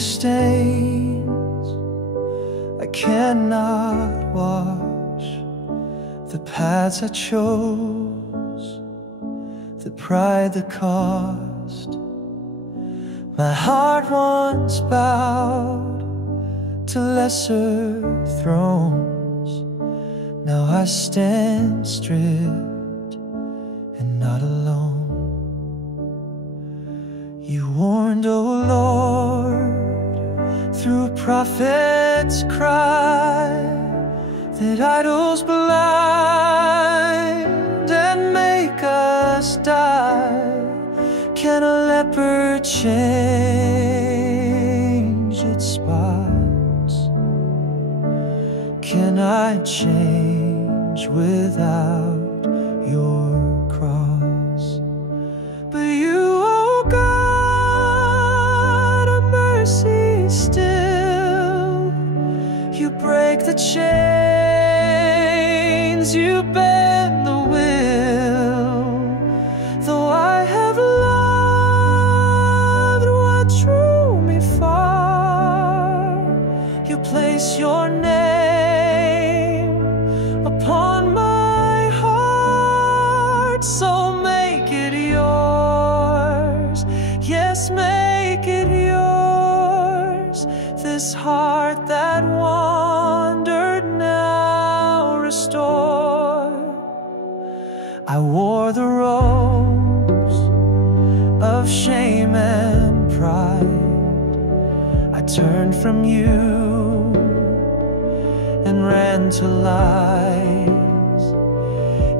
the stains I cannot wash, the paths I chose, the pride that cost. My heart once bowed to lesser thrones, now I stand stripped and not alone. You warned, O Lord, through a prophet's cry, that idols blind and make us die. Can a leopard change its spots? Can I change without your cross? But you, oh God, are mercy still. You break the chains, you bend the will. Though I have loved what drew me far, you place your name upon my heart. So make it yours, yes, make it yours. This heart that wandered, now restore. I wore the robes of shame and pride, I turned from you and ran to lies.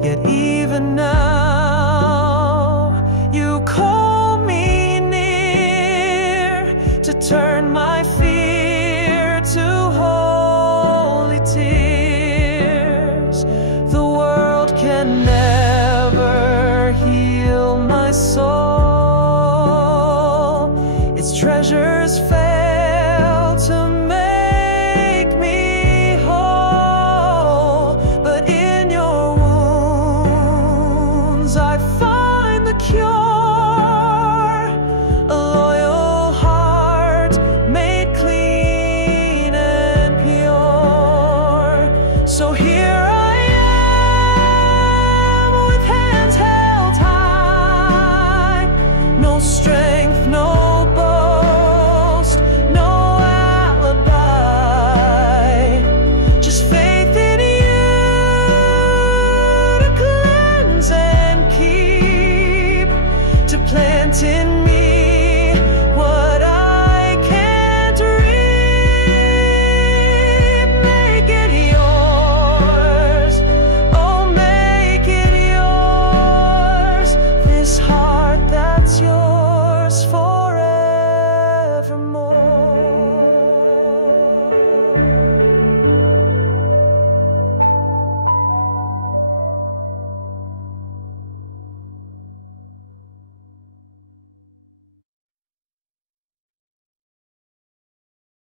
Yet even now you call me near, to turn my fear to holy tears. The world can never heal my soul, its treasures fail to make me whole. But in your wounds I find the cure, a loyal heart made clean and pure. So here I am with hands held high, no strength, no boast, no alibi, just faith in you to cleanse and keep, to plant in